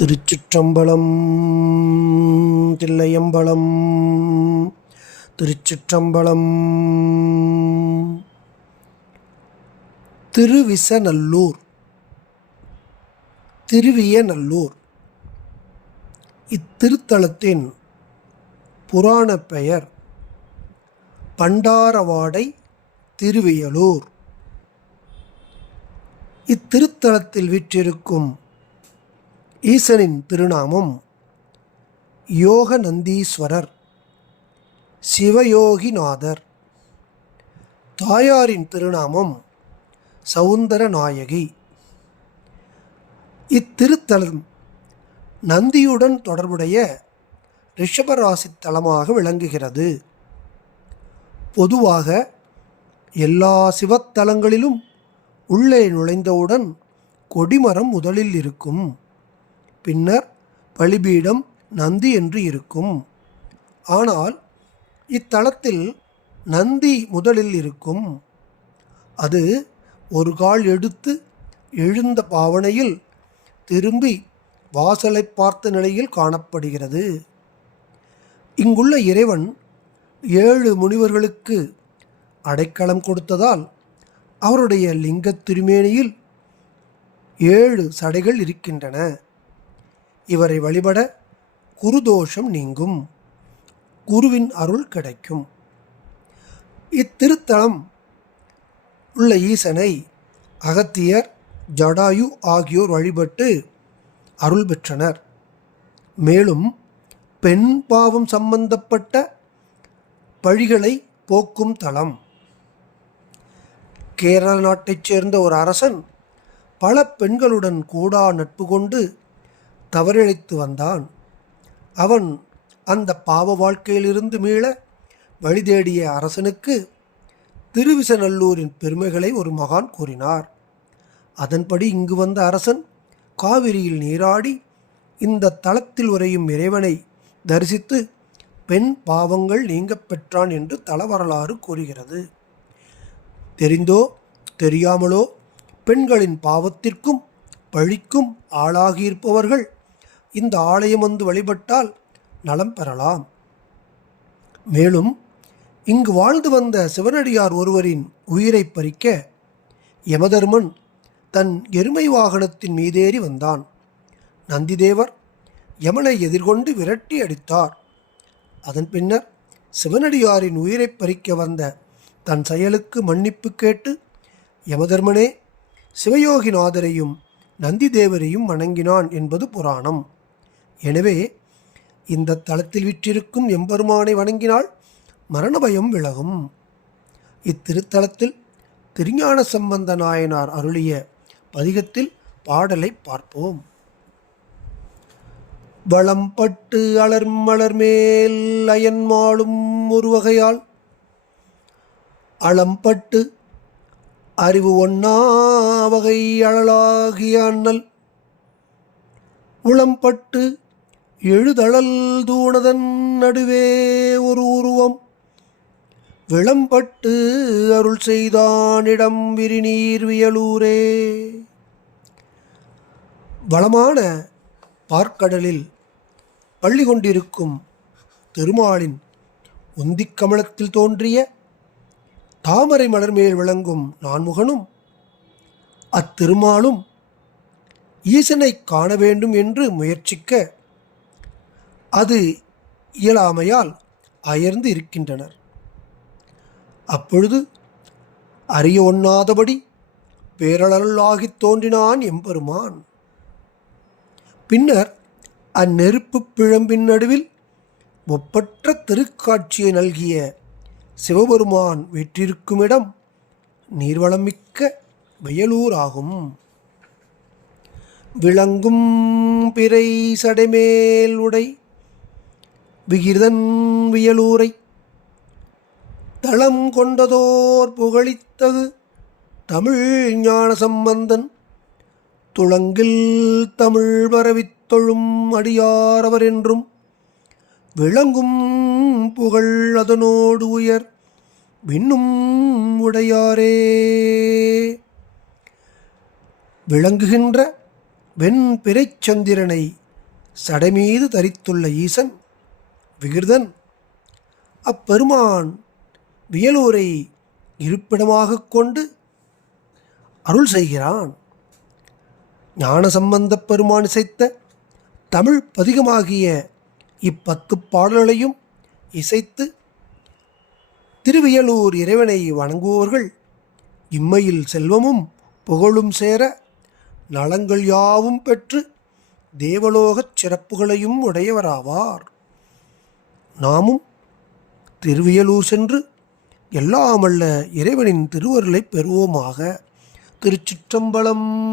திருச்சிற்றம்பலம் தில்லையம்பலம் திருச்சிற்றம்பலம். திருவிசநல்லூர் திருவியநல்லூர். இத்திருத்தலத்தின் புராண பெயர் பண்டாரவாடை திருவியலூர். இத்திருத்தலத்தில் விற்றிருக்கும் ஈசனின் திருநாமம் யோகநந்தீஸ்வரர் சிவயோகிநாதர். தாயாரின் திருநாமம் சவுந்தரநாயகி. இத்திருத்தலம் நந்தியுடன் தொடர்புடைய ரிஷபராசி தலமாக விளங்குகிறது. பொதுவாக எல்லா சிவத்தலங்களிலும் உள்ளே நுழைந்தவுடன் கொடிமரம் முதலில் இருக்கும். பின்னர் பலிபீடம் நந்தி என்று இருக்கும். ஆனால் இத்தலத்தில் நந்தி முதலில் இருக்கும். அது ஒரு கால் எடுத்து எழுந்த பாவனையில் திரும்பி வாசலை பார்த்த நிலையில் காணப்படுகிறது. இங்குள்ள இறைவன் ஏழு முனிவர்களுக்கு அடைக்கலம் கொடுத்ததால் அவருடைய லிங்கத் திருமேனியில் ஏழு சடைகள் இருக்கின்றன. இவரை வழிபட குருதோஷம் நீங்கும். குருவின் அருள் கிடைக்கும். இத்திருத்தலம் உள்ள ஈசனை அகத்தியர் ஜடாயு ஆகியோர் வழிபட்டு அருள் பெற்றனர். மேலும் பெண் பாவம் சம்பந்தப்பட்ட பழிகளை போக்கும் தலம். கேரள நாட்டைச் சேர்ந்த ஒரு அரசன் பல பெண்களுடன் கூடா நட்பு கொண்டு தவறிழைத்து வந்தான். அவன் அந்த பாவ வாழ்க்கையிலிருந்து மீள வழி தேடிய அரசனுக்கு திருவிசநல்லூரின் பெருமைகளை ஒரு மகான் கூறினார். அதன்படி இங்கு வந்த அரசன் காவிரியில் நீராடி இந்த தளத்தில் உரையும் இறைவனை தரிசித்து பெண் பாவங்கள் நீங்க பெற்றான் என்று தல வரலாறு கூறுகிறது. தெரிந்தோ தெரியாமலோ பெண்களின் பாவத்திற்கும் பழிக்கும் ஆளாகியிருப்பவர்கள் இந்த ஆலயம் வந்து வழிபட்டால் நலம் பெறலாம். மேலும் இங்கு வாழ்ந்து வந்த சிவனடியார் ஒருவரின் உயிரை பறிக்க யமதர்மன் தன் எருமை வாகனத்தின் மீதேறி வந்தான். நந்திதேவர் யமனை எதிர்கொண்டு விரட்டி அடித்தார். அதன் பின்னர் சிவனடியாரின் உயிரை பறிக்க வந்த தன் செயலுக்கு மன்னிப்பு கேட்டு யமதர்மனே சிவயோகிநாதரையும் நந்திதேவரையும் வணங்கினான் என்பது புராணம். எனவே இந்த தளத்தில் விற்றிருக்கும் எம்பெருமானை வணங்கினால் மரண பயம் விலகும். இத்திருத்தலத்தில் திருஞான சம்பந்த நாயனார் அருளிய பதிகத்தில் பாடலை பார்ப்போம். வளம்பட்டு அலர்மலர் மேல் அயன்மாளும் ஒரு வகையால் அளம்பட்டு அறிவு ஒன்னா வகை அழலாகிய அண்ணல். உளம்பட்டு எழுதழல் தூணதன் நடுவே ஒரு உருவம். விளம்பட்டு அருள் செய்தானிடம் விரிநீர் வியலூரே. வளமான பார்க்கடலில் பள்ளி கொண்டிருக்கும் திருமாலின் உந்திக் கமலத்தில் தோன்றிய தாமரை மலர் மேல் விளங்கும் நான்முகனும் அத்திருமாலும் ஈசனை காண வேண்டும் என்று முயற்சிக்க அது இயலாமையால் அயர்ந்து இருக்கின்றனர். அப்பொழுது அறிய ஒண்ணாதபடி பேரழலாகித் தோன்றினான் எம்பெருமான். பின்னர் அந்நெருப்பு பிழம்பின் நடுவில் ஒப்பற்ற திருக்காட்சியை நல்கிய சிவபெருமான் வெற்றிருக்கும் இடம் நீர்வளம் மிக்க வயலூர் ஆகும் விளங்கும் பிறை சடைமேல் உடை விகிர்தன் வியலூரை தளம் கொண்டதோர் புகழித்தது தமிழ் ஞான சம்பந்தன் துளங்கில் தமிழ் வரவித்தொழும் அடியாரவர் என்றும் விளங்கும் புகழ் அதனோடு உயர் விண்ணும் உடையாரே. விளங்குகின்ற வெண் பிறைச்சந்திரனை சடைமீது தரித்துள்ள ஈசன் விகிர்தன். அப்பெருமான் வியலூரை இருப்பிடமாகக் கொண்டு அருள் செய்கிறான். ஞான சம்பந்த பெருமான் இசைத்த தமிழ் பதிகமாகிய இப்பத்து பாடல்களையும் இசைத்து திருவியலூர் இறைவனை வணங்குவோர்கள் இம்மையில் செல்வமும் புகழும் சேர நலங்கள் யாவும் பெற்று தேவலோகச் சிறப்புகளையும் உடையவராவார். நாமும் திருவியலூர் சென்று எல்லாமல்ல இறைவனின் திருவருளைப் பெறுவோமாக. திருச்சிற்றம்பலம்.